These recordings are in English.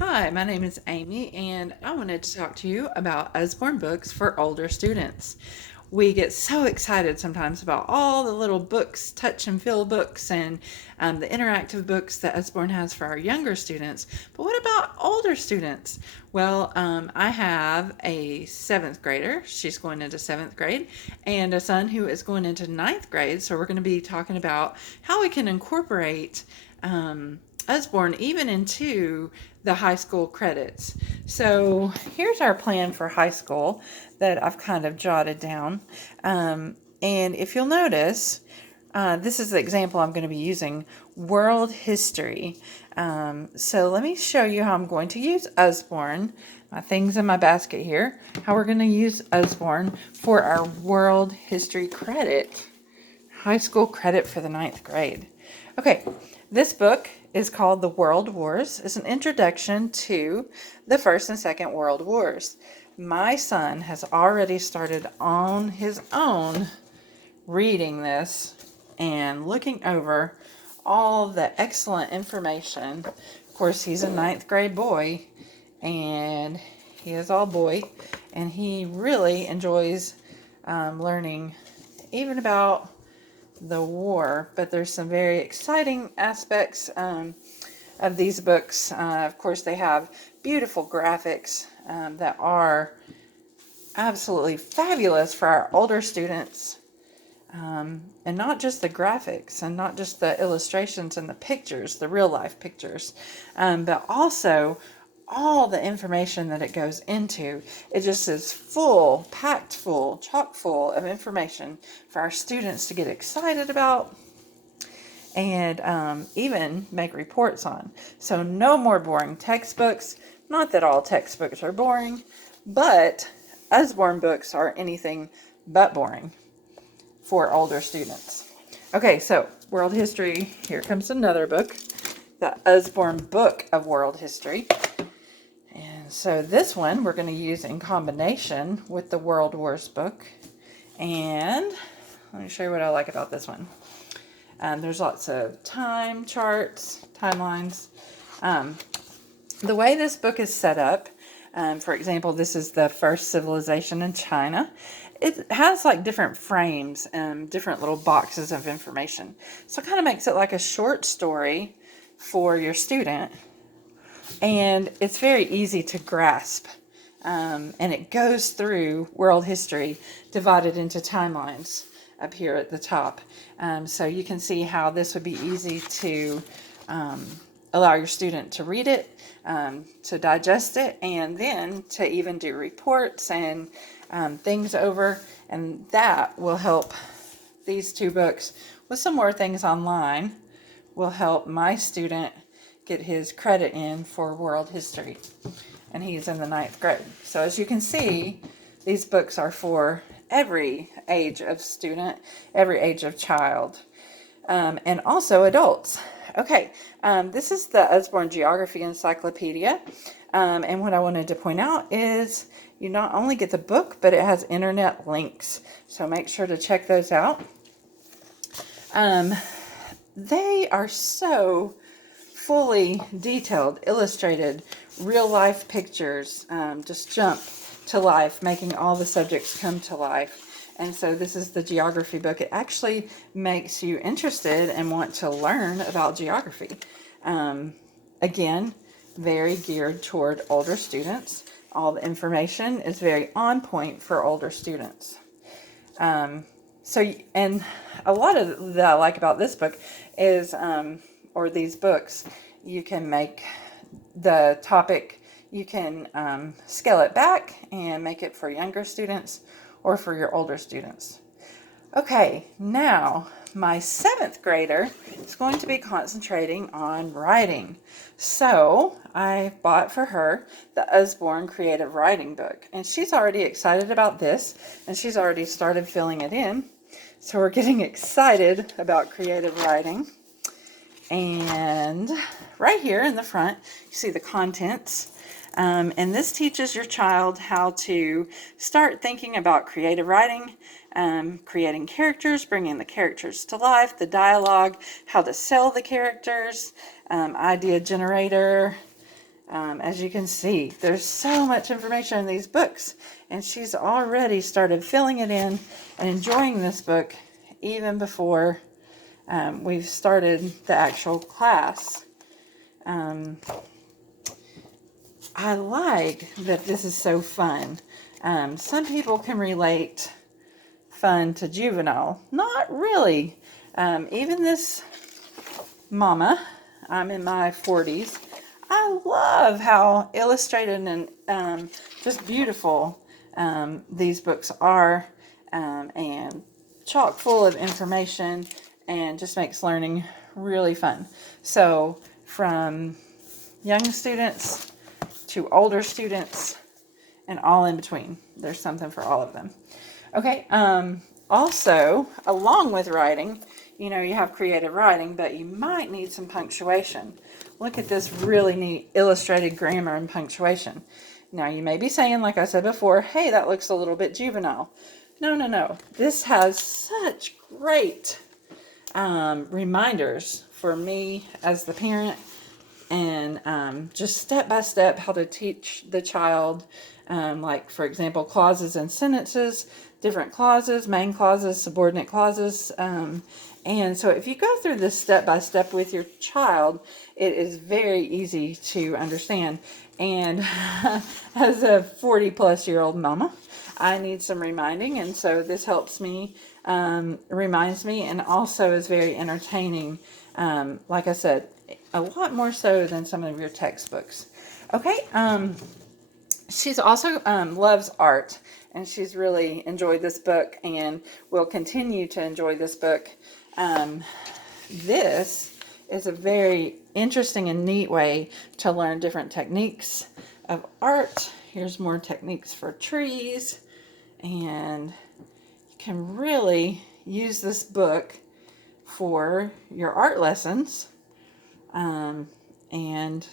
Hi, my name is Amy, and I wanted to talk to you about Usborne books for older students. We get so excited sometimes about all the little books, touch and feel books, and the interactive books that Usborne has for our younger students. But what about older students? Well, I have a seventh grader. She's going into seventh grade, and a son who is going into ninth grade. So we're going to be talking about how we can incorporate Usborne even into the high school credits. So here's our plan for high school that I've kind of jotted down. And if you'll notice, this is the example I'm going to be using, world history. So let me show you how I'm going to use Usborne, my things in my basket here, how we're going to use Usborne for our world history credit, high school credit for the ninth grade. Okay, this book is called The World Wars. It's an introduction to the First and Second World Wars. My son has already started on his own reading this and looking over all the excellent information. Of course, he's a ninth grade boy, and he is all boy, and he really enjoys learning even about the war, but there's some very exciting aspects of these books. Of course, they have beautiful graphics that are absolutely fabulous for our older students. And not just the graphics and not just the illustrations and the pictures, the real life pictures, but also all the information that it goes into. It just is full, packed full, chock full of information for our students to get excited about and even make reports on. So no more boring textbooks. Not that all textbooks are boring, but Usborne books are anything but boring for older students. Okay, so world history. Here comes another book, the Usborne Book of World History. And so this one we're going to use in combination with the World Wars book. And let me show you what I like about this one. There's lots of time charts, timelines. The way this book is set up, for example, this is the first civilization in China. It has like different frames and different little boxes of information. So it kind of makes it like a short story for your student. And it's very easy to grasp. And it goes through world history divided into timelines up here at the top. So you can see how this would be easy to allow your student to read it, to digest it, and then to even do reports and things over. And that will help these two books with some more things online will help my student get his credit in for world history. And he's in the ninth grade. So as you can see, these books are for every age of student, every age of child, and also adults. Okay, this is the Usborne Geography Encyclopedia. And what I wanted to point out is you not only get the book, but it has internet links. So make sure to check those out. They are so fully detailed, illustrated, real life pictures, just jump to life, making all the subjects come to life. And so this is the geography book. It actually makes you interested and want to learn about geography. Again, very geared toward older students. All the information is very on point for older students. And a lot of that I like about this book is, or these books, you can make the topic, you can scale it back and make it for younger students or for your older students. Okay, now my seventh grader is going to be concentrating on writing. So I bought for her the Usborne Creative Writing book. And she's already excited about this, and she's already started filling it in. So we're getting excited about creative writing. And right here in the front, you see the contents. And this teaches your child how to start thinking about creative writing, creating characters, bringing the characters to life, the dialogue, how to sell the characters, idea generator, As you can see, there's so much information in these books, and she's already started filling it in and enjoying this book even before we've started the actual class. I like that this is so fun. Some people can relate fun to juvenile. Not really. Even this mama, I'm in my 40s, I love how illustrated and just beautiful these books are, and chock full of information, and just makes learning really fun. So from young students to older students and all in between, there's something for all of them. Okay, also, along with writing, you have creative writing, but you might need some punctuation. Look at this really neat illustrated grammar and punctuation. Now, you may be saying, like I said before, hey, that looks a little bit juvenile. No. This has such great reminders for me as the parent, and just step by step how to teach the child, like, for example, clauses and sentences, different clauses, main clauses, subordinate clauses. And so if you go through this step by step with your child, it is very easy to understand. And as a 40-plus-year-old mama, I need some reminding, and so this helps me, reminds me, and also is very entertaining. Like I said, a lot more so than some of your textbooks. Okay, she's also loves art, and she's really enjoyed this book and will continue to enjoy this book. This is a very interesting and neat way to learn different techniques of art. Here's more techniques for trees, and you can really use this book for your art lessons, and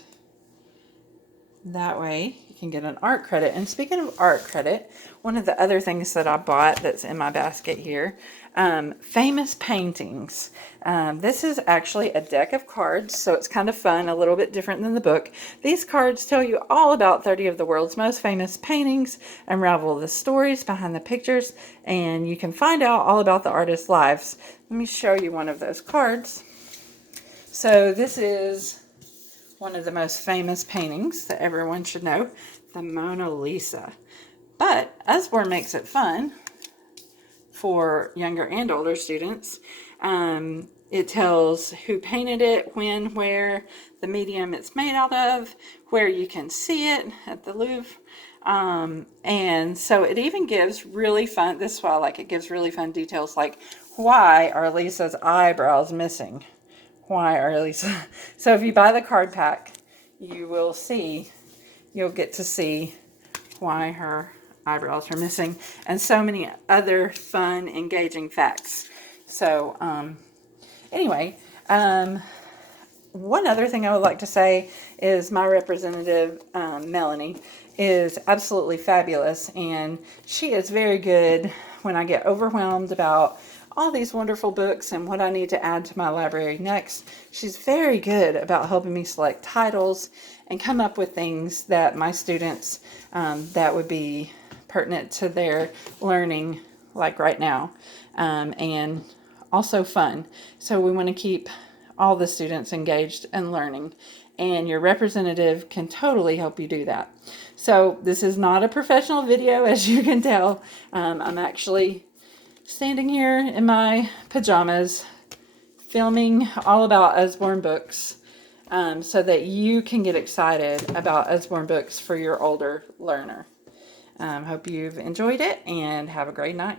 that way you can get an art credit. And speaking of art credit, one of the other things that I bought that's in my basket here, famous paintings. This is actually a deck of cards, so it's kind of fun, a little bit different than the book. These cards tell you all about 30 of the world's most famous paintings, unravel the stories behind the pictures, and you can find out all about the artists' lives. Let me show you one of those cards. So this is one of the most famous paintings that everyone should know, the Mona Lisa. But Usborne makes it fun for younger and older students. It tells who painted it, when, where, the medium it's made out of, where you can see it at the Louvre. And so it even gives really fun, this is why I like it, gives really fun details like, why are Lisa's eyebrows missing? Why are Lisa? So if you buy the card pack, you'll get to see why her eyebrows are missing, and so many other fun, engaging facts. So anyway, one other thing I would like to say is my representative, Melanie, is absolutely fabulous, and she is very good when I get overwhelmed about all these wonderful books and what I need to add to my library next. She's very good about helping me select titles and come up with things that my students, that would be pertinent to their learning, like right now, and also fun. So we want to keep all the students engaged and learning, and your representative can totally help you do that. So this is not a professional video, as you can tell. I'm actually standing here in my pajamas filming all about Usborne books, so that you can get excited about Usborne books for your older learner. Hope you've enjoyed it, and have a great night.